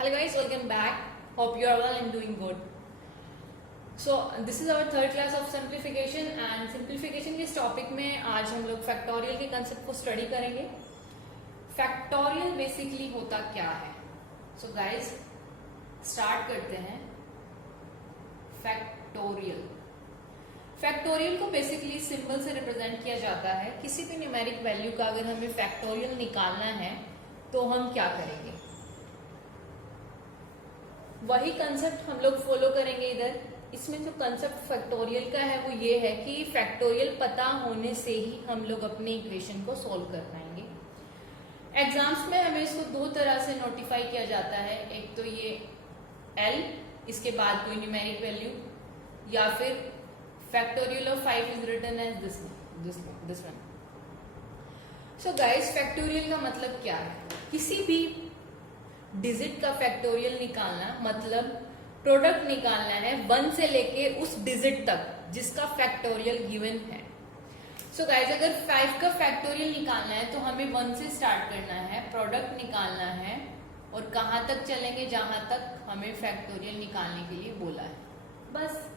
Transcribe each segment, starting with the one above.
Hello guys, welcome back. Hope you are well and doing good. So this is our third class of simplification and simplification के इस topic में आज हम लोग factorial के concept को स्टडी करेंगे. फैक्टोरियल बेसिकली होता क्या है? सो गाइस स्टार्ट करते हैं. फैक्टोरियल को बेसिकली सिंबल से रिप्रेजेंट किया जाता है. किसी भी न्यूमेरिक वैल्यू का अगर हमें फैक्टोरियल निकालना है तो हम क्या करेंगे? वही कंसेप्ट हम लोग फॉलो करेंगे इधर. इसमें जो कंसेप्ट फैक्टोरियल का है वो ये है कि फैक्टोरियल पता होने से ही हम लोग अपने इक्वेशन को सॉल्व कर पाएंगे. एग्जाम्स में हमें इसको दो तरह से नोटिफाई किया जाता है. एक तो ये L, इसके बाद कोई न्यूमेरिक वैल्यू, या फिर factorial of 5 is written as this one. So guys factorial का मतलब क्या है? किसी भी डिजिट का फैक्टोरियल निकालना मतलब प्रोडक्ट निकालना है 1 से लेके उस डिजिट तक जिसका फैक्टोरियल गिवन है. सो गाइस अगर 5 का फैक्टोरियल निकालना है तो हमें 1 से स्टार्ट करना है, प्रोडक्ट निकालना है और कहाँ तक चलेंगे? जहां तक हमें फैक्टोरियल निकालने के लिए बोला है. बस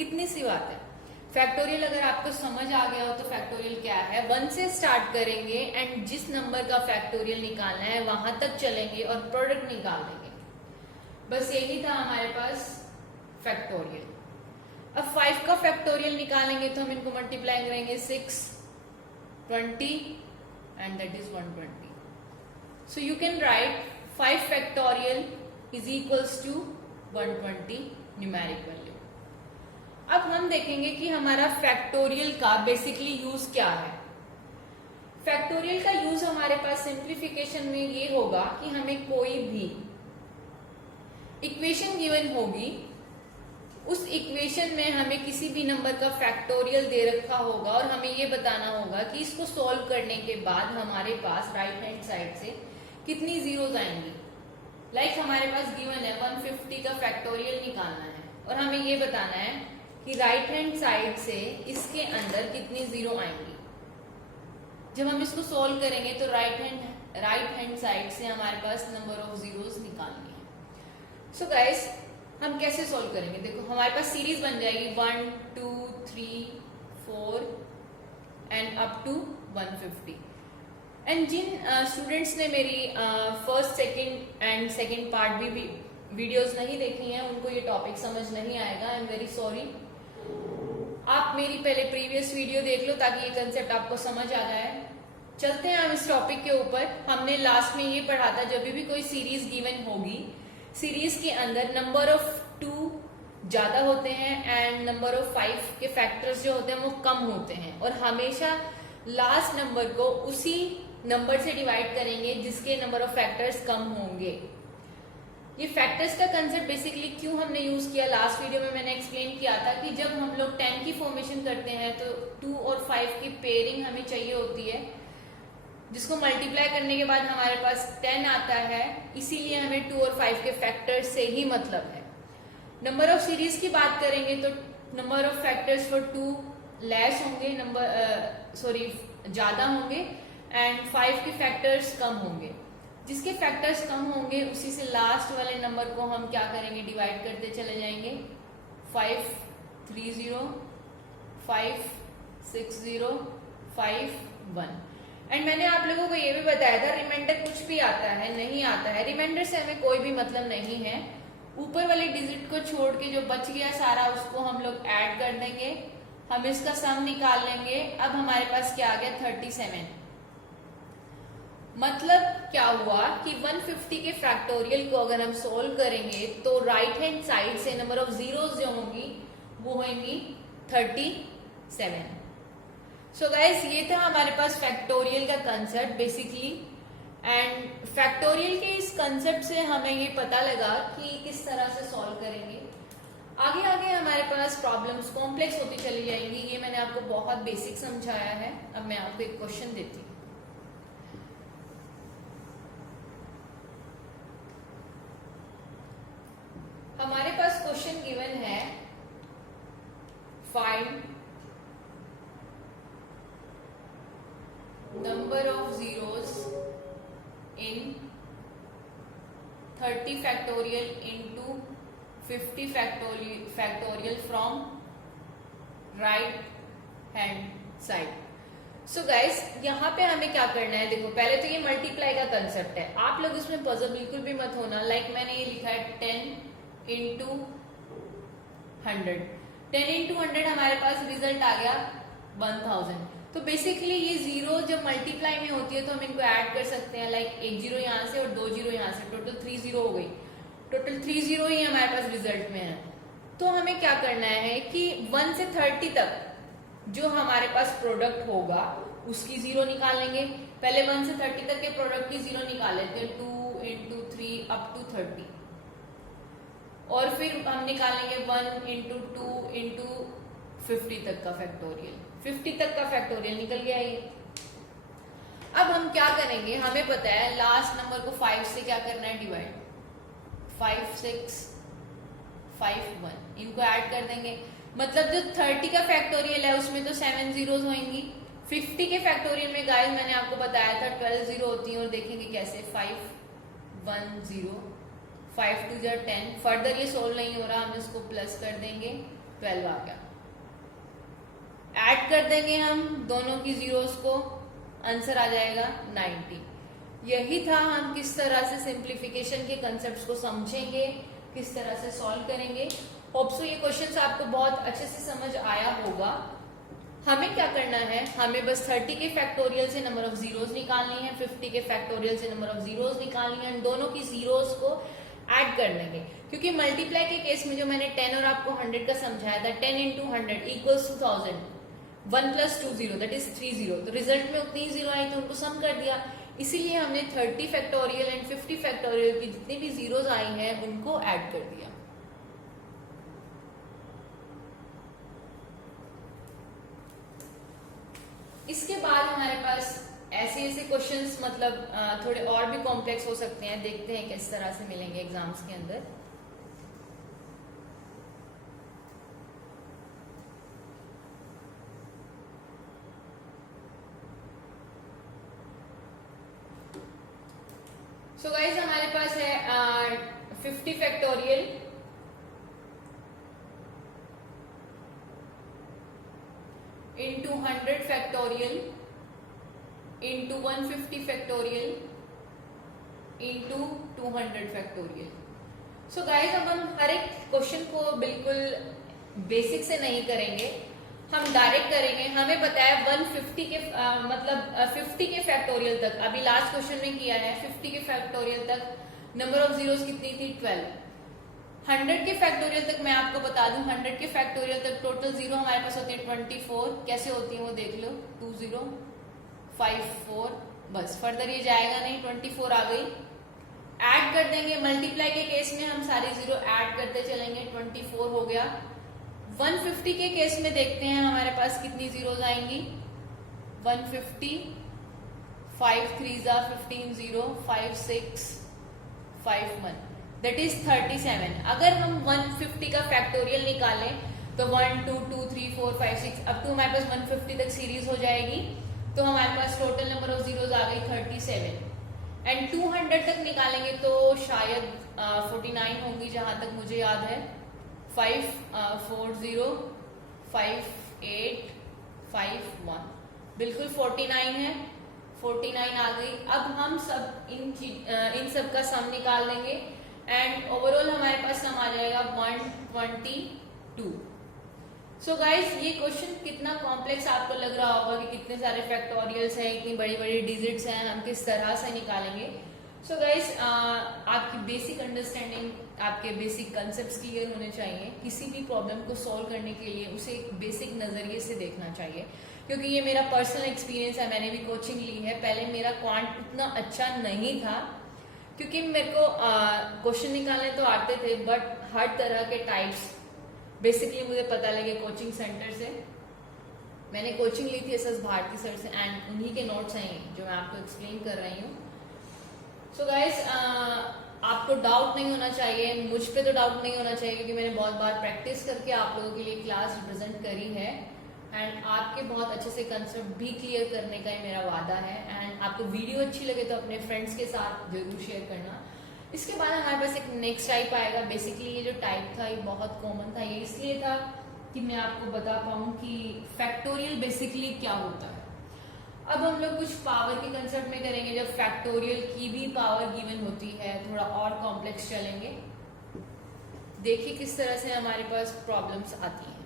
इतनी सी बात है. फैक्टोरियल अगर आपको समझ आ गया हो तो फैक्टोरियल क्या है, 1 से स्टार्ट करेंगे एंड जिस नंबर का फैक्टोरियल निकालना है वहां तक चलेंगे और प्रोडक्ट निकाल देंगे. बस यही था हमारे पास फैक्टोरियल. अब 5 का फैक्टोरियल निकालेंगे तो हम इनको मल्टीप्लाई करेंगे 6, 20 and that is 120. So you can write 5 factorial is equals to 120 numeric value. अब हम देखेंगे कि हमारा फैक्टोरियल का बेसिकली यूज क्या है. फैक्टोरियल का यूज हमारे पास सिंप्लीफिकेशन में ये होगा कि हमें कोई भी इक्वेशन गिवन होगी, उस इक्वेशन में हमें किसी भी नंबर का फैक्टोरियल दे रखा होगा और हमें ये बताना होगा कि इसको सॉल्व करने के बाद हमारे पास राइट हैंड साइड से कितनी जीरोस आएंगी. लाइक हमारे पास गिवन है 150 का फैक्टोरियल निकालना है और हमें ये बताना है कि राइट हैंड साइड से इसके अंदर कितनी जीरो आएंगी. जब हम इसको सॉल्व करेंगे तो राइट हैंड साइड से हमारे पास नंबर ऑफ जीरोस निकालनी है. सो गाइस हम कैसे सॉल्व करेंगे? देखो हमारे पास सीरीज बन जाएगी 1, 2, 3, 4 एंड अप टू 150. एंड जिन स्टूडेंट्स ने मेरी फर्स्ट सेकेंड पार्ट भी वीडियोस नहीं देखी हैं उनको ये टॉपिक समझ नहीं आएगा. I am very sorry. आप मेरी पहले प्रीवियस वीडियो देख लो ताकि ये कंसेप्ट आपको समझ आ जाए. चलते हैं हम इस टॉपिक के ऊपर. हमने लास्ट में ये पढ़ा था जब भी कोई सीरीज गिवन होगी, सीरीज के अंदर नंबर ऑफ 2 ज्यादा होते हैं एंड नंबर ऑफ 5 के फैक्टर्स जो होते हैं वो कम होते हैं और हमेशा लास्ट नंबर को उसी नंबर से डिवाइड करेंगे जिसके नंबर ऑफ फैक्टर्स कम होंगे. ये फैक्टर्स का कंसेप्ट बेसिकली क्यों हमने यूज किया, लास्ट वीडियो में मैंने एक्सप्लेन किया था कि जब हम लोग 10 की फॉर्मेशन करते हैं तो 2 और 5 की पेयरिंग हमें चाहिए होती है जिसको मल्टीप्लाई करने के बाद हमारे पास 10 आता है. इसीलिए हमें 2 और 5 के फैक्टर्स से ही मतलब है. नंबर ऑफ सीरीज की बात करेंगे तो number of factors for 2 less होंगे, ज्यादा होंगे एंड 5 के फैक्टर्स कम होंगे. जिसके फैक्टर्स कम होंगे उसी से लास्ट वाले नंबर को हम क्या करेंगे, डिवाइड करते चले जाएंगे. 5, 3, 0, 5, 6, 0, 5, 1. एंड मैंने आप लोगों को ये भी बताया था रिमाइंडर कुछ भी आता है नहीं आता है. रिमाइंडर से हमें कोई भी मतलब नहीं है. ऊपर वाले डिजिट को छोड़ के जो बच गया सारा उसको हम लोग ऐड कर देंगे, हम इसका सम निकाल लेंगे. अब हमारे पास क्या आ गया 37. मतलब क्या हुआ कि 150 के फैक्टोरियल को अगर हम सोल्व करेंगे तो राइट हैंड साइड से नंबर ऑफ जीरोस जो होंगी वो होंगी 37. सो गाइस ये था हमारे पास फैक्टोरियल का कंसेप्ट बेसिकली. एंड फैक्टोरियल के इस कंसेप्ट से हमें ये पता लगा कि किस तरह से सॉल्व करेंगे. आगे आगे हमारे पास प्रॉब्लम्स कॉम्प्लेक्स होती चली जाएंगी. ये मैंने आपको बहुत बेसिक समझाया है. अब मैं आपको एक क्वेश्चन देती हूँ. हमारे पास क्वेश्चन गिवन है find number of zeros in 30 factorial into 50 factorial from right hand side. So guys यहाँ पे हमें क्या करना है, देखो पहले तो ये मल्टीप्लाई का कंसेप्ट है, आप लोग इसमें पजल बिल्कुल भी मत होना। लाइक मैंने ये लिखा है 10 इंटू 100, 10 इंटू 100 हमारे पास रिजल्ट आ गया 1000। तो बेसिकली ये जीरो जब मल्टीप्लाई में होती है तो हम इनको ऐड कर सकते हैं। लाइक एक जीरो यहाँ से और 2 जीरो यहाँ से, टोटल 3 जीरो हो गई, टोटल 3 जीरो ही हमारे पास रिजल्ट में है। तो हमें क्या करना है कि 1 से 30 तक जो हमारे पास प्रोडक्ट होगा उसकी जीरो निकालेंगे। पहले 1 से 30 तक के प्रोडक्ट की जीरो निकाल लेते हैं, 2 इंटू 3 अप टू 30, और फिर हम निकालेंगे 1 इंटू 2 इंटू 50 तक का फैक्टोरियल। 50 तक का फैक्टोरियल निकल गया ये। अब हम क्या करेंगे, हमें पता है लास्ट नंबर को 5 से क्या करना है, डिवाइड। 5 6 5 1, इनको ऐड कर देंगे। मतलब जो 30 का फैक्टोरियल है उसमें तो 7 जीरोज होंगी। 50 के फैक्टोरियल में गाइस मैंने आपको बताया था 12 जीरो होती हैं, और देखेंगे कैसे, 5 1 0, 5 2 10। फर्दर ये सोल्व नहीं हो रहा, हम इसको प्लस कर देंगे, 12 आ गया। ऐड कर देंगे हम दोनों की जीरोस को, आंसर आ जाएगा 90। यही था, हम किस तरह से सिंप्लीफिकेशन के कंसेप्ट को समझेंगे, किस तरह से सॉल्व करेंगे। होप सो ये क्वेश्चन आपको बहुत अच्छे से समझ आया होगा। हमें क्या करना है, हमें बस 30 के फैक्टोरियल से नंबर ऑफ जीरोस निकालनी है, 50 के फैक्टोरियल से नंबर ऑफ जीरोस निकालनी है, दोनों की जीरोस को ऐड कर लेंगे। क्योंकि मल्टीप्लाई के केस में जो मैंने 10 और आपको 100 का समझाया था, 10 into 100 equals to 1000, 1 plus 2 0 that is 3 0। तो रिजल्ट में उतनी जीरो आई तो उनको सम कर दिया। इसीलिए हमने 30 फैक्टोरियल एंड 50 फैक्टोरियल की जितनी भी जीरोस आई हैं उनको ऐड कर दिया। इसके बाद हमारे पास ऐसे ऐसे क्वेश्चंस, मतलब थोड़े और भी कॉम्प्लेक्स हो सकते हैं, देखते हैं किस तरह से मिलेंगे एग्जाम्स के अंदर। सो गाइस हमारे पास है 50 factorial into 100 factorial into 150 factorial into 200 factorial. So guys अब हम हर एक क्वेश्चन को बिल्कुल बेसिक से नहीं करेंगे, हम डायरेक्ट करेंगे। हमें पता है 150 के मतलब 50 के फैक्टोरियल तक, अभी लास्ट क्वेश्चन में किया है, 50 के फैक्टोरियल तक नंबर ऑफ जीरोस कितनी थी, 12। 100 के फैक्टोरियल तक मैं आपको बता दूं, 100 के फैक्टोरियल तक टोटल जीरो हमारे पास होती है 24। कैसे होती है वो देख लो, 2 0 5 4, बस फर्दर ये जाएगा नहीं, 24 आ गई। ऐड कर देंगे, मल्टीप्लाई के केस में हम सारे जीरो ऐड करते चलेंगे, 24 हो गया। 150 के केस में देखते हैं हमारे पास कितनी जीरोज आएंगी, 150, 5 3 15 0, 5 6 5 1 दैट इज 37। अगर हम 150 का फैक्टोरियल निकालें तो 1 2 2 3 4 5 6 अब तो हमारे पास 150 तक सीरीज हो जाएगी। तो हमारे पास टोटल नंबर ऑफ जीरोज आ गई 37। एंड 200 तक निकालेंगे तो शायद 49 होंगी जहां तक मुझे याद है, 5 4 0 5 8 5 1, बिल्कुल 49 है, 49 आ गई। अब हम सब इन सब का सम निकाल लेंगे एंड ओवरऑल हमारे पास सम आ जाएगा 122। सो गाइस ये क्वेश्चन कितना कॉम्प्लेक्स आपको लग रहा होगा कि कितने सारे फैक्टोरियल्स हैं, इतनी बड़ी बड़ी डिजिट्स हैं, हम किस तरह से निकालेंगे। सो गाइस आपकी बेसिक अंडरस्टैंडिंग, आपके बेसिक कंसेप्ट्स क्लियर होने चाहिए। किसी भी प्रॉब्लम को सॉल्व करने के लिए उसे एक बेसिक नजरिए से देखना चाहिए, क्योंकि ये मेरा पर्सनल एक्सपीरियंस है, मैंने भी कोचिंग ली है। पहले मेरा क्वांट उतना अच्छा नहीं था, क्योंकि मेरे को क्वेश्चन निकालने तो आते थे, बट हर तरह के टाइप्स बेसिकली मुझे पता लगे कोचिंग सेंटर से। मैंने कोचिंग ली थी एसएस भारती सर से एंड उन्हीं के नोट्स हैं जो मैं आपको एक्सप्लेन कर रही हूँ। सो गाइस आपको डाउट नहीं होना चाहिए, मुझ पे तो डाउट नहीं होना चाहिए, क्योंकि मैंने बहुत बार प्रैक्टिस करके आप लोगों के लिए क्लास रिप्रेजेंट करी है एंड आपके बहुत अच्छे से कंसेप्ट भी क्लियर करने का ही मेरा वादा है। एंड आपको वीडियो अच्छी लगे तो अपने फ्रेंड्स के साथ जरूर शेयर करना। इसके बाद हमारे पास एक नेक्स्ट टाइप आएगा। बेसिकली ये जो टाइप था ये बहुत कॉमन था, ये इसलिए था कि मैं आपको बता पाऊँ कि फैक्टोरियल बेसिकली क्या होता है। अब हम लोग कुछ पावर के कंसेप्ट में करेंगे, जब फैक्टोरियल की भी पावर गिवन होती है, थोड़ा और कॉम्प्लेक्स चलेंगे। देखिए किस तरह से हमारे पास प्रॉब्लम्स आती हैं।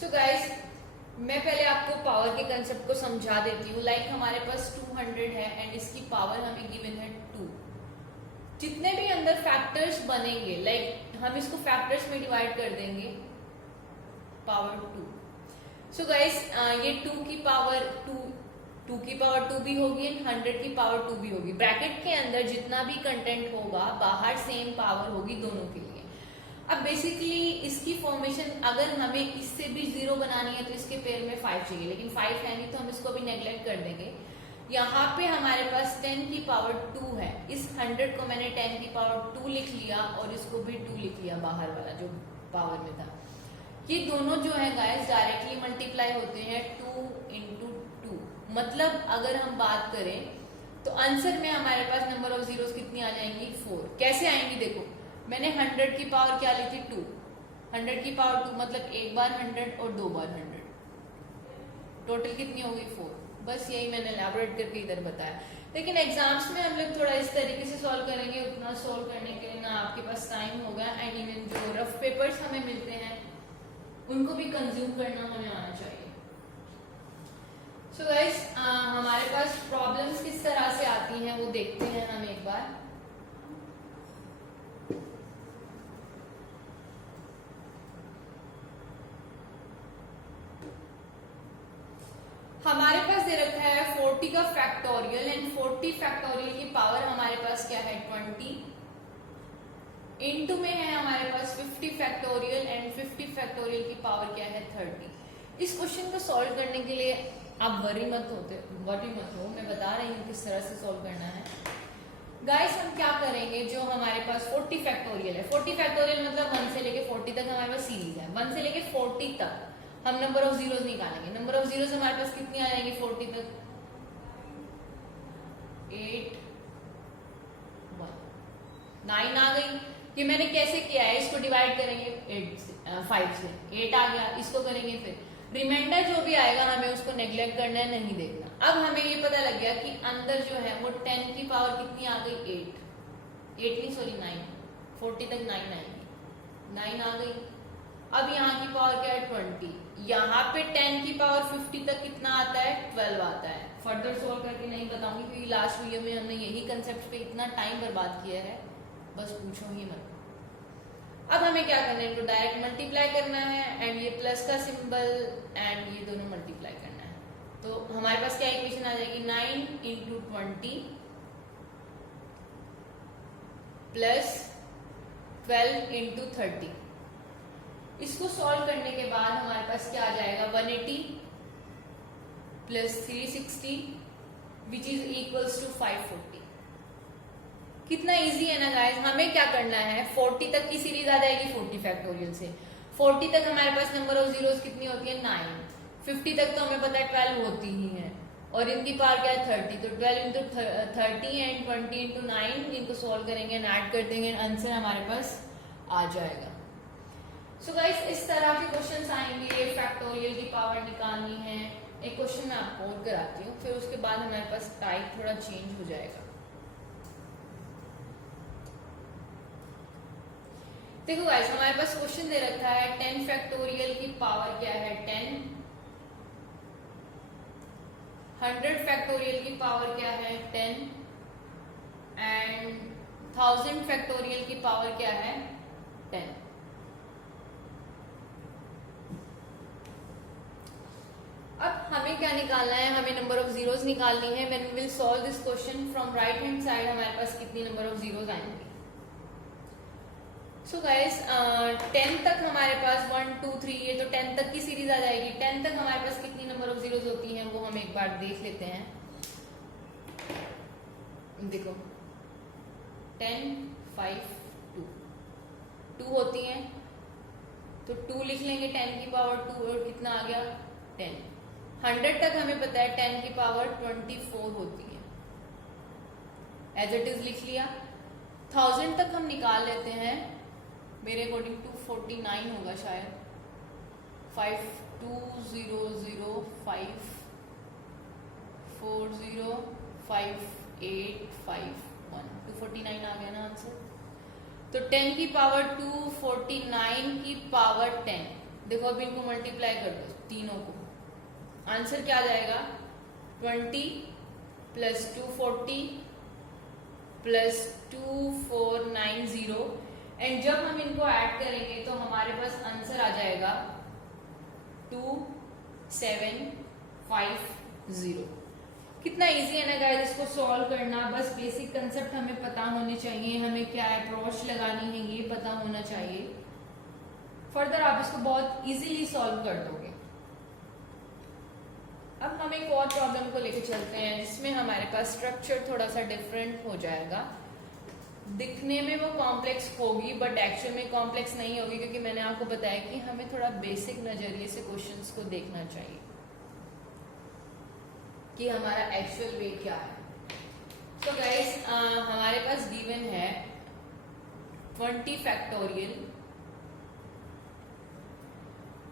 सो गाइस, मैं पहले आपको पावर के कंसेप्ट को समझा देती हूँ। लाइक हमारे पास 200 है एंड इसकी पावर हमें गिवन है 2। जितने भी अंदर फैक्टर्स बनेंगे, लाइक हम इसको फैक्टर्स में डिवाइड कर देंगे, पावर 2। सो गाइस, ये 2 की पावर 2 भी होगी एंड 100 की पावर 2 भी होगी। ब्रैकेट के अंदर जितना भी कंटेंट होगा, बाहर सेम पावर होगी दोनों के लिए। अब बेसिकली इसकी फॉर्मेशन अगर हमें इससे भी 0 बनानी है तो इसके पेयर में 5 चाहिए, लेकिन 5 है नहीं तो हम इसको भी नेग्लेक्ट कर देंगे। यहाँ पे हमारे पास 10 की पावर 2 है। इस 100 को मैंने 10 की पावर 2 लिख लिया और इसको भी 2 लिख लिया, बाहर वाला जो पावर में था। ये दोनों जो है गाइस डायरेक्टली मल्टीप्लाई होते हैं 2 इंटू 2। मतलब अगर हम बात करें तो आंसर में हमारे पास नंबर ऑफ जीरोस कितनी आ जाएंगी, 4। कैसे आएंगी, देखो मैंने 100 की पावर क्या ली थी, 2। 100 की पावर 2 मतलब एक बार 100 और 2 बार 100, टोटल कितनी होगी, 4। बस यही मैंने एलैबोरेट करके इधर बताया। लेकिन एग्जाम्स में हम लोग थोड़ा इस तरीके से सॉल्व करेंगे, उतना सॉल्व करने के लिए ना आपके पास टाइम होगा एंड इवन जो रफ पेपर्स हमें मिलते हैं उनको भी कंज्यूम करना हमें आना चाहिए। सो गाइस, हमारे पास प्रॉब्लम्स किस तरह से आती हैं वो देखते हैं हम एक बार। हमारे पास दे रखा है 40 का फैक्टोरियल एंड 40 फैक्टोरियल की पावर हमारे पास क्या है, 20। इनटू में है हमारे पास 50 फैक्टोरियल एंड 50 फैक्टोरियल की पावर क्या है, 30। इस क्वेश्चन को सॉल्व करने के लिए आप वरी मत हो, मैं बता रही हूँ किस तरह से सॉल्व करना है। गाइस, हम क्या करेंगे, जो हमारे पास 40 फैक्टोरियल है, 40 फैक्टोरियल मतलब 1 से लेके 40 तक हमारे पास सीरीज है। 1 से लेके 40 तक हम नंबर ऑफ जीरोस निकालेंगे। नंबर ऑफ जीरोस हमारे पास कितनी आ जाएंगी 40 तक, 8 1 9 आ गई। ये मैंने कैसे किया है, इसको डिवाइड करेंगे 5 से 8 आ गया, इसको करेंगे फिर रिमाइंडर जो भी आएगा हमें उसको नेग्लेक्ट करना है, नहीं देखना। अब हमें ये पता लग गया कि अंदर जो है वो 10 की पावर कितनी आ गई, 9। 40 तक 9 आएगी, 9 आ गई। अब यहाँ की पावर क्या है, 20। यहाँ पे 10 की पावर 50 तक कितना आता है, 12 आता है। फर्दर सोल्व करके नहीं बताऊंगी क्योंकि लास्ट वीडियो में हमने यही कंसेप्ट पे इतना टाइम बर्बाद किया है, बस पूछो ही मत। अब हमें क्या करना है, इनको डायरेक्ट मल्टीप्लाई करना है एंड ये प्लस का सिंबल एंड ये दोनों मल्टीप्लाई करना है। तो हमारे पास क्या इक्वेशन आ जाएगी, 9 इंटू 20 प्लस 12 इंटू 30। इसको सॉल्व करने के बाद हमारे पास क्या आ जाएगा, 180 plus 360 which is equals to 540। कितना इजी है ना गाइस। हमें क्या करना है, 40 तक की सीरीज आ जाएगी 40 फैक्टोरियल से। 40 तक हमारे पास नंबर ऑफ जीरोस कितनी होती है, 9। 50 तक तो हमें पता है 12 होती ही है और इनकी पावर क्या है, 30। तो 12 इंटू 30 एंड 20 इंटू 9, इनको सॉल्व करेंगे एंड ऐड कर देंगे, आंसर हमारे पास आ जाएगा। सो गाइस, इस तरह के क्वेश्चंस आएंगे, फैक्टोरियल की पावर निकालनी है। एक क्वेश्चन मैं आपको और कराती हूँ, फिर उसके बाद हमारे पास टाइप थोड़ा चेंज हो जाएगा। देखो गाइस, हमारे पास क्वेश्चन दे रखा है 10 फैक्टोरियल की पावर क्या है, 10। 100 फैक्टोरियल की पावर क्या है, 10 एंड 1000 फैक्टोरियल की पावर क्या है, 10। अब हमें क्या निकालना है, हमें नंबर ऑफ जीरोस निकालनी है। When we will solve this question from right hand side हमारे पास कितनी नंबर ऑफ जीरोस आएंगे। सो गाइस, 10 तक हमारे पास 1 2 3 ये तो 10 तक की सीरीज आ जाएगी। 10 तक हमारे पास कितनी नंबर ऑफ जीरोस होती हैं वो हम एक बार देख लेते हैं। देखो 10 5 2 होती हैं तो 2 लिख लेंगे 10 की पावर 2 और कितना आ गया 10। 100 तक हमें पता है 10 की पावर 24 होती है। एज इट इज लिख लिया। 1000 तक हम निकाल लेते हैं, मेरे अकॉर्डिंग 249 होगा शायद। 520054058551 249 आ गया ना आंसर। तो 10 की पावर 2, 49 की पावर 10, देखो अब इनको मल्टीप्लाई कर दो तीनों को, आंसर क्या आ जाएगा 20 प्लस 240 प्लस 2490 एंड जब हम इनको ऐड करेंगे तो हमारे पास आंसर आ जाएगा 2750। कितना इजी है ना गाइस इसको सॉल्व करना। बस बेसिक कंसेप्ट हमें पता होने चाहिए, हमें क्या अप्रोच लगानी है ये पता होना चाहिए, फर्दर आप इसको बहुत इजीली सॉल्व कर दोगे। अब हम एक और प्रॉब्लम को लेकर चलते हैं जिसमें हमारे पास स्ट्रक्चर थोड़ा सा डिफरेंट हो जाएगा। दिखने में वो कॉम्प्लेक्स होगी बट एक्चुअल में कॉम्प्लेक्स नहीं होगी, क्योंकि मैंने आपको बताया कि हमें थोड़ा बेसिक नजरिए से क्वेश्चंस को देखना चाहिए कि हमारा एक्चुअल वे क्या है। तो गाइस हमारे पास गिवन है 20 फैक्टोरियल।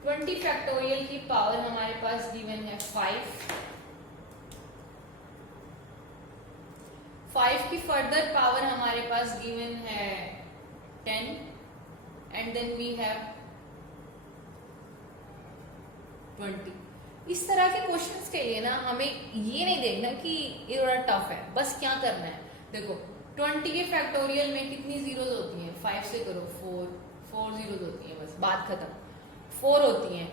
20 फैक्टोरियल की पावर हमारे पास गिवन है 5 की फर्दर पावर हमारे पास गिवन है 10 एंड देन वी हैव 20। इस तरह के क्वेश्चंस के लिए ना हमें ये नहीं देखना कि ये थोड़ा टफ है, बस क्या करना है देखो 20 के फैक्टोरियल में कितनी जीरोस होती हैं, 5 से करो 4 जीरोस होती हैं, बस बात खत्म। 4 होती हैं,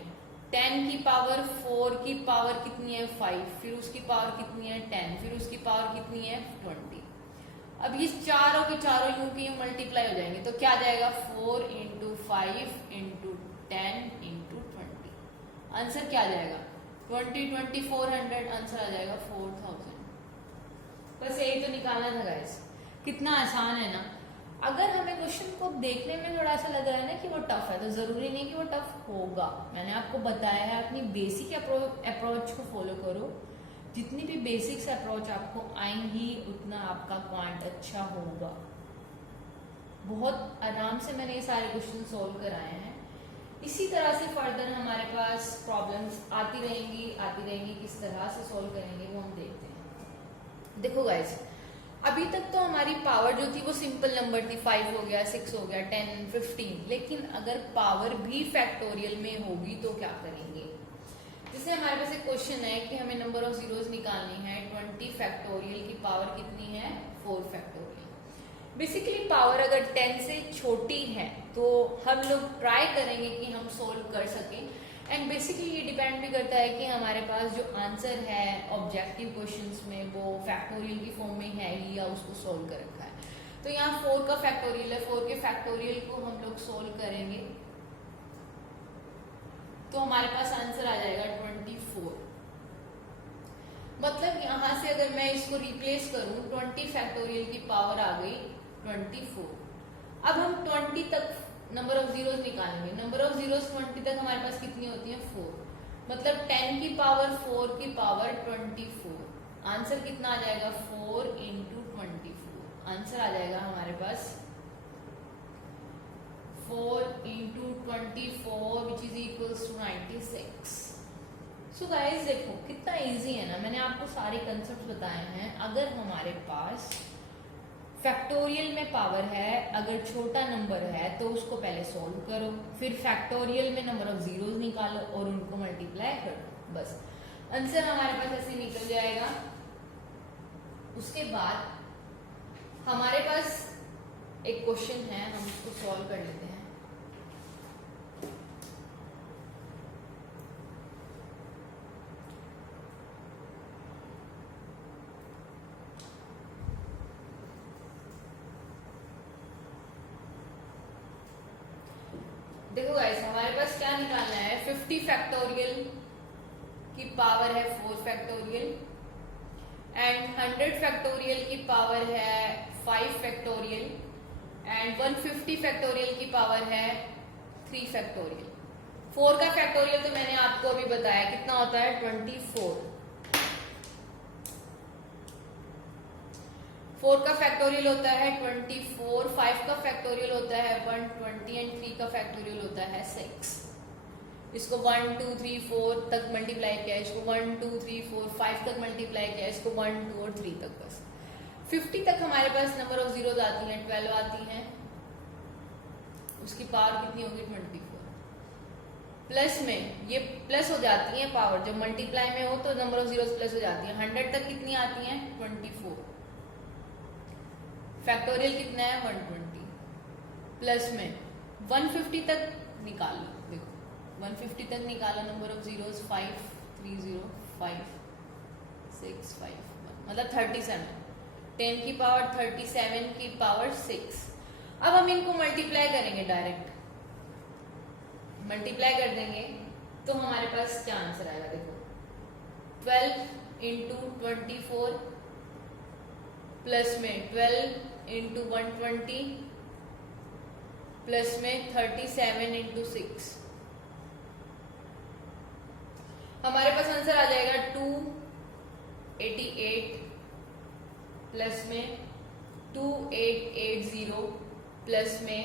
10 की पावर 4 की पावर कितनी है 5, फिर उसकी पावर कितनी है 10, फिर उसकी पावर कितनी है 20। अब ये चारों के चारों यूं के यूं मल्टीप्लाई हो जाएंगे तो क्या आ जाएगा 4 इंटू 5 इंटू 10 इंटू 20। आंसर क्या आ जाएगा 2400, आंसर आ जाएगा 4000। बस यही तो निकालना था गाइस, कितना आसान है ना। अगर हमें क्वेश्चन को देखने में थोड़ा सा लग रहा है ना कि वो टफ है, तो जरूरी नहीं कि वो टफ होगा। मैंने आपको बताया है अपनी बेसिक अप्रोच को फॉलो करो, जितनी भी बेसिक्स अप्रोच आपको आएंगी उतना आपका क्वांट अच्छा होगा। बहुत आराम से मैंने ये सारे क्वेश्चन सोल्व कराए हैं। इसी तरह से फर्दर हमारे पास प्रॉब्लम्स आती रहेंगी, किस तरह से सोल्व करेंगे वो हम देखते हैं। देखो गाइस अभी तक तो हमारी पावर जो थी वो सिंपल नंबर थी, 5 हो गया, 6 हो गया, 10, 15। लेकिन अगर पावर भी फैक्टोरियल में होगी तो क्या करेंगे। जैसे हमारे पास एक क्वेश्चन है कि हमें नंबर ऑफ जीरोस निकालनी है, 20 फैक्टोरियल की पावर कितनी है 4 फैक्टोरियल। बेसिकली पावर अगर 10 से छोटी है तो हम लोग ट्राई करेंगे कि हम सोल्व कर सकें। एंड बेसिकली ये डिपेंड भी करता है कि हमारे पास जो आंसर है ऑब्जेक्टिव क्वेश्चंस में वो फैक्टोरियल की फॉर्म में है ही या उसको सोल्व कर रखा है। तो यहाँ 4 का फैक्टोरियल है, 4 के फैक्टोरियल को हम लोग सोल्व करेंगे तो हमारे पास आंसर आ जाएगा 24। मतलब यहाँ से अगर मैं इसको रिप्लेस करूं 20 फैक्टोरियल की पावर आ गई 24। अब हम 20 तक नंबर ऑफ जीरोस निकालेंगे। नंबर ऑफ जीरोस 20 तक हमारे पास कितनी होती है 4, मतलब 10 की पावर 4 की पावर 24। आंसर कितना आ जाएगा 4 इंटू 24। आंसर आ जाएगा हमारे पास 4 into 24 which is equals to 96। So guys देखो कितना इजी है ना, मैंने आपको सारे कंसेप्ट बताए हैं। अगर हमारे पास फैक्टोरियल में पावर है, अगर छोटा नंबर है तो उसको पहले सॉल्व करो, फिर फैक्टोरियल में नंबर ऑफ जीरोस निकालो और उनको मल्टीप्लाई करो, बस आंसर हमारे पास ऐसे निकल जाएगा। उसके बाद हमारे पास एक क्वेश्चन है, हम उसको सॉल्व कर लेते हैं। देखो गाइस हमारे पास क्या निकालना है, 50 फैक्टोरियल की पावर है 4 फैक्टोरियल एंड 100 फैक्टोरियल की पावर है 5 फैक्टोरियल एंड 150 फैक्टोरियल की पावर है 3 फैक्टोरियल। 4 का फैक्टोरियल तो मैंने आपको अभी बताया कितना होता है 24। 4 का फैक्टोरियल होता है 24, 5 का फैक्टोरियल होता है 120 एंड 3 का फैक्टोरियल होता है 6। इसको 1 2 3 4 तक मल्टीप्लाई किया, इसको 1 2 3 4 5 तक मल्टीप्लाई किया, इसको 1 2 और 3 तक। बस 50 तक हमारे पास नंबर ऑफ जीरोज आती हैं, 12 आती हैं, उसकी पावर कितनी होगी 24। प्लस में ये प्लस हो जाती है पावर, जब मल्टीप्लाई में हो तो नंबर ऑफ जीरोज प्लस हो जाती है। 100 तक कितनी आती हैं 24, फैक्टोरियल कितना है 120। प्लस में 150 तक निकाल लो, देखो 150 तक निकालो नंबर ऑफ जीरोज 5 3 0 5 6 5 1, मतलब 37, 10 की पावर 37 की पावर 6। अब हम इनको मल्टीप्लाई करेंगे, डायरेक्ट मल्टीप्लाई कर देंगे तो हमारे पास क्या आंसर आएगा, देखो 12 इंटू 24 प्लस में 12 इंटू 120 प्लस में 37 इंटू 6, हमारे पास आंसर आ जाएगा 288 प्लस में 2880 प्लस में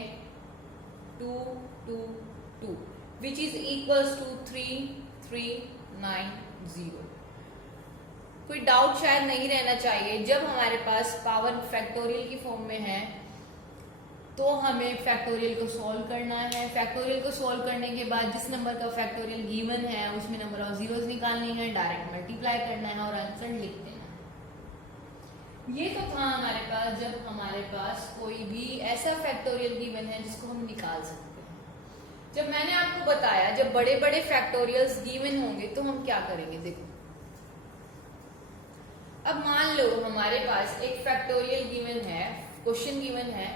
222 विच इज इक्वल्स टू 3390। कोई डाउट शायद नहीं रहना चाहिए, जब हमारे पास पावर फैक्टोरियल की फॉर्म में है तो हमें फैक्टोरियल को सॉल्व करना है। फैक्टोरियल को सॉल्व करने के बाद जिस नंबर का फैक्टोरियल गिवन है उसमें नंबर ऑफ जीरोज निकालनी है, डायरेक्ट मल्टीप्लाई करना है और आंसर लिख देना है। ये तो था हमारे पास जब हमारे पास कोई भी ऐसा फैक्टोरियल गिवन है जिसको हम निकाल सकते हैं। जब मैंने आपको बताया जब बड़े बड़े फैक्टोरियल्स गिवन होंगे तो हम क्या करेंगे, देखो अब मान लो हमारे पास एक फैक्टोरियल गिवन है, क्वेश्चन गिवन है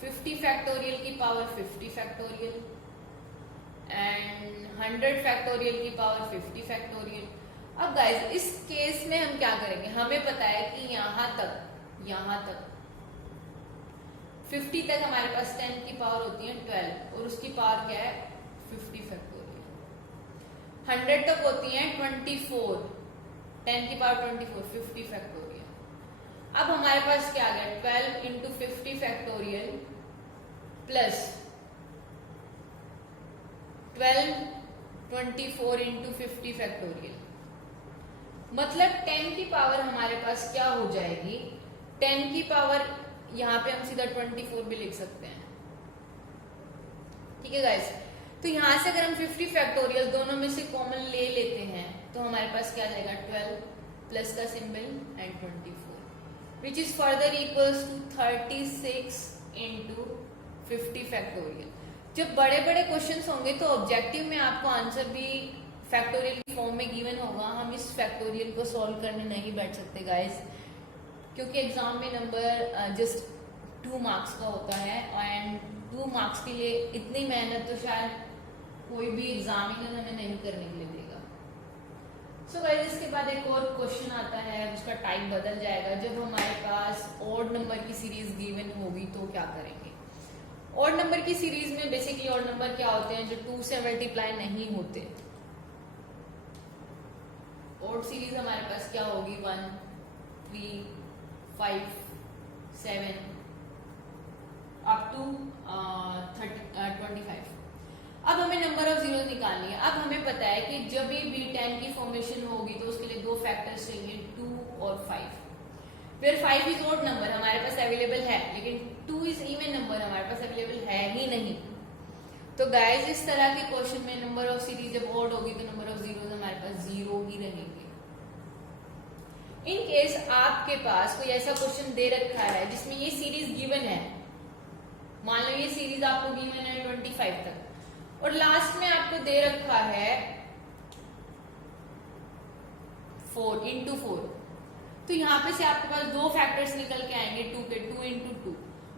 50 फैक्टोरियल की पावर 50 फैक्टोरियल एंड 100 फैक्टोरियल की पावर 50 फैक्टोरियल। अब गाइस इस केस में हम क्या करेंगे, हमें पता है कि यहां तक 50 तक हमारे पास 10 की पावर होती है 12 और उसकी पावर क्या है 50 फैक्टोरियल। 100 तक होती है 24, 10 की पावर 24 50 फैक्टोरियल। अब हमारे पास क्या आ गया 12 into 50 factorial plus 12 24 into 50 factorial, मतलब 10 की पावर हमारे पास क्या हो जाएगी, 10 की पावर यहाँ पे हम सीधा 24 भी लिख सकते हैं, ठीक है गाइस। तो यहां से अगर हम 50 फैक्टोरियल दोनों में से कॉमन ले लेते हैं तो हमारे पास क्या जाएगा 12 प्लस का symbol and 24 which is further equals to 36 into 50 factorial. जब बड़े बड़े क्वेश्चंस होंगे तो ऑब्जेक्टिव में आपको आंसर भी फैक्टोरियल फॉर्म में गिवन होगा। हम इस फैक्टोरियल को सॉल्व करने नहीं बैठ सकते गाइस, क्योंकि एग्जाम में नंबर जस्ट 2 मार्क्स का होता है एंड 2 मार्क्स के लिए इतनी मेहनत तो शायद कोई भी एग्जामिनर हमें नहीं करने के लिए देगा। सो गाइस इसके बाद एक और क्वेश्चन आता है, उसका टाइप बदल जाएगा। जब हमारे पास ऑड नंबर की सीरीज गिवन होगी तो क्या करेंगे। ऑड नंबर की सीरीज में बेसिकली ऑड नंबर क्या होते हैं, जो 2 से मल्टीप्लाई नहीं होते। ऑड सीरीज हमारे पास क्या होगी 1 3 5 7 अप टू 25। अब हमें नंबर ऑफ जीरो निकालनी है। अब हमें पता है कि जब भी 10 की फॉर्मेशन होगी तो उसके लिए 2 फैक्टर्स चाहिए 2 और 5। फिर 5 इज ऑड नंबर हमारे पास अवेलेबल है, लेकिन 2 इज इवन नंबर हमारे पास अवेलेबल है ही नहीं। तो गाइस इस तरह के क्वेश्चन में नंबर ऑफ सीरीज जब ऑड होगी तो नंबर ऑफ जीरोज हमारे पास 0 ही रहेंगे। इन केस आपके पास कोई ऐसा क्वेश्चन दे रखा है जिसमें ये सीरीज गिवन है, मान लो ये सीरीज आपको गिवन है 25 तक और लास्ट में आपको दे रखा है 4 इंटू 4, तो यहाँ पे से आपके पास 2 फैक्टर्स निकल के आएंगे 2 के, 2 इंटू 2।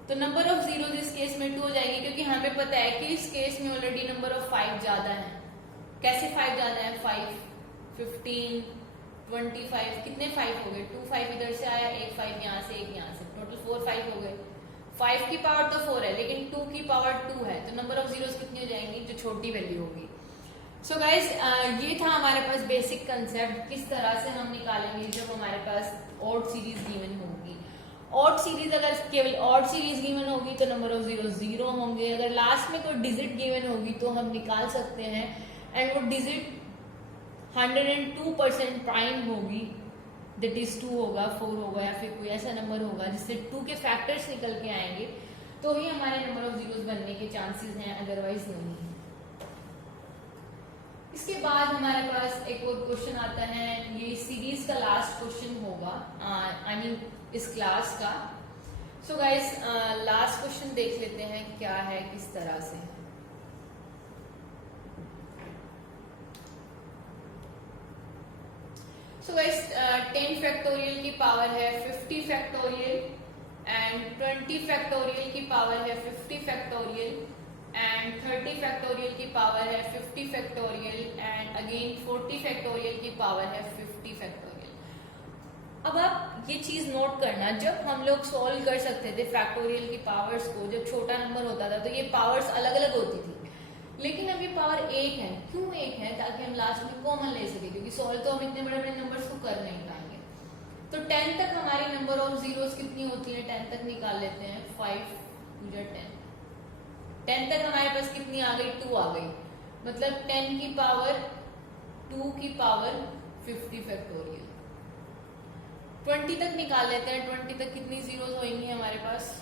तो नंबर ऑफ जीरोज इस केस में 2 हो जाएंगे, क्योंकि हमें पता है कि इस केस में ऑलरेडी नंबर ऑफ 5 ज्यादा है। कैसे 5 ज्यादा है, 5 15 25, कितने 5 हो गए, 2 5 इधर से आया, एक 5 यहाँ से, एक यहाँ से, टोटल 4 5 हो गए। 5 की पावर तो 4 है लेकिन 2 की पावर 2 है, तो नंबर ऑफ जीरोज कितनी हो जाएंगी, जो छोटी वैल्यू होगी। सो गाइस ये था हमारे पास बेसिक कंसेप्ट, किस तरह से हम निकालेंगे जब हमारे पास ऑड सीरीज गिवन होगी। ऑड सीरीज अगर केवल ऑड सीरीज गिवन होगी तो नंबर ऑफ जीरो 0 होंगे, अगर लास्ट में कोई डिजिट गिवन होगी तो हम निकाल सकते हैं, एंड वो डिजिट 102% प्राइम होगी, दैट इज 2 होगा, 4 होगा, या फिर कोई ऐसा नंबर होगा जिससे 2 के फैक्टर्स निकल के आएंगे, तो ही हमारे नंबर ऑफ जीरोस बनने के चांसेस हैं, अदरवाइज नहीं है। इसके बाद हमारे पास एक और क्वेश्चन आता है, ये सीरीज का लास्ट क्वेश्चन होगा, आई मीन इस क्लास का। सो गाइस लास्ट क्वेश्चन देख लेते हैं क्या है, किस तरह से। सो गाइस 10 फैक्टोरियल की पावर है 50 फैक्टोरियल, एंड 20 फैक्टोरियल की पावर है 50 फैक्टोरियल, एंड 30 फैक्टोरियल की पावर है 50 फैक्टोरियल, एंड अगेन 40 फैक्टोरियल की पावर है 50 फैक्टोरियल। अब आप ये चीज नोट करना, जब हम लोग सॉल्व कर सकते थे फैक्टोरियल की पावर्स को, जब छोटा नंबर होता था तो ये पावर्स अलग अलग होती थी, लेकिन अब ये पावर एक है। क्यों एक है? ताकि हम लास्ट में कॉमन ले सके, क्योंकि सॉल्व तो हम इतने बड़े बड़े नंबर्स को कर नहीं पाएंगे। तो 10 तक हमारी नंबर ऑफ जीरोस कितनी होती है, 10 तक निकाल लेते हैं, 5 2 10। 10 तक हमारे पास कितनी आ गई, 2 आ गई, मतलब 10 की पावर 2 की पावर 50 फैक्टोरियल। 20 तक निकाल लेते हैं, 20 तक कितनी जीरोस होंगी हमारे पास,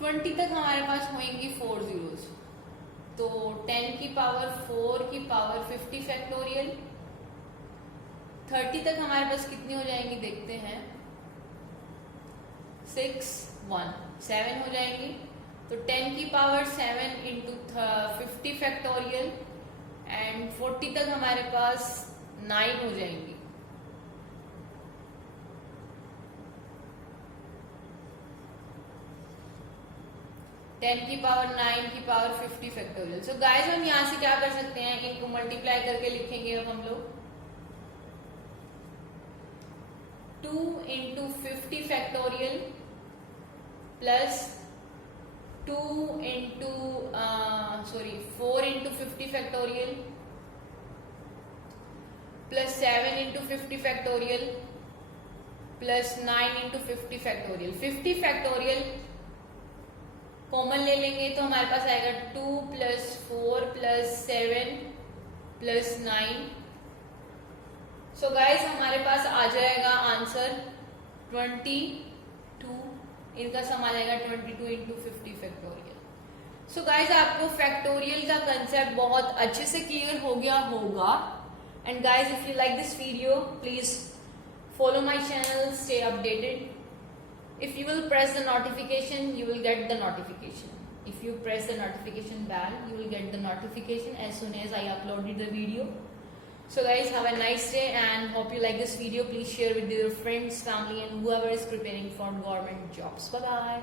20 तक हमारे पास होंगी 4 जीरोस, तो 10 की पावर 4 की पावर 50 फैक्टोरियल। 30 तक हमारे पास कितनी हो जाएंगी देखते हैं, 6 1 7 हो जाएंगी, तो 10 की पावर 7 इंटू 50 फैक्टोरियल, एंड 40 तक हमारे पास 9 हो जाएंगी। टेन की पावर 9 की पावर 50 फैक्टोरियल। सो गाइस हम यहाँ से क्या कर सकते हैं, इनको मल्टीप्लाई करके लिखेंगे अब हम लोग, 2 into 50 factorial plus 4 into 50 factorial plus 7 into 50 factorial plus 9 into 50 factorial. 50 factorial common ले लेंगे तो हमारे पास आएगा 2 plus 4 plus 7 plus 9। So guys हमारे पास आ जाएगा आंसर 22, इनका सम आ जाएगा 22 इंटू 50 फैक्टोरियल। सो गाइस आपको फैक्टोरियल का कंसेप्ट बहुत अच्छे से क्लियर हो गया होगा। And guys if you like this video please follow my channel, stay updated. If you will press the notification, you will get the notification. If you press the notification bell, you will get the notification as soon as I uploaded the video. So guys, have a nice day and hope you like this video. Please share with your friends, family and whoever is preparing for government jobs. Bye bye.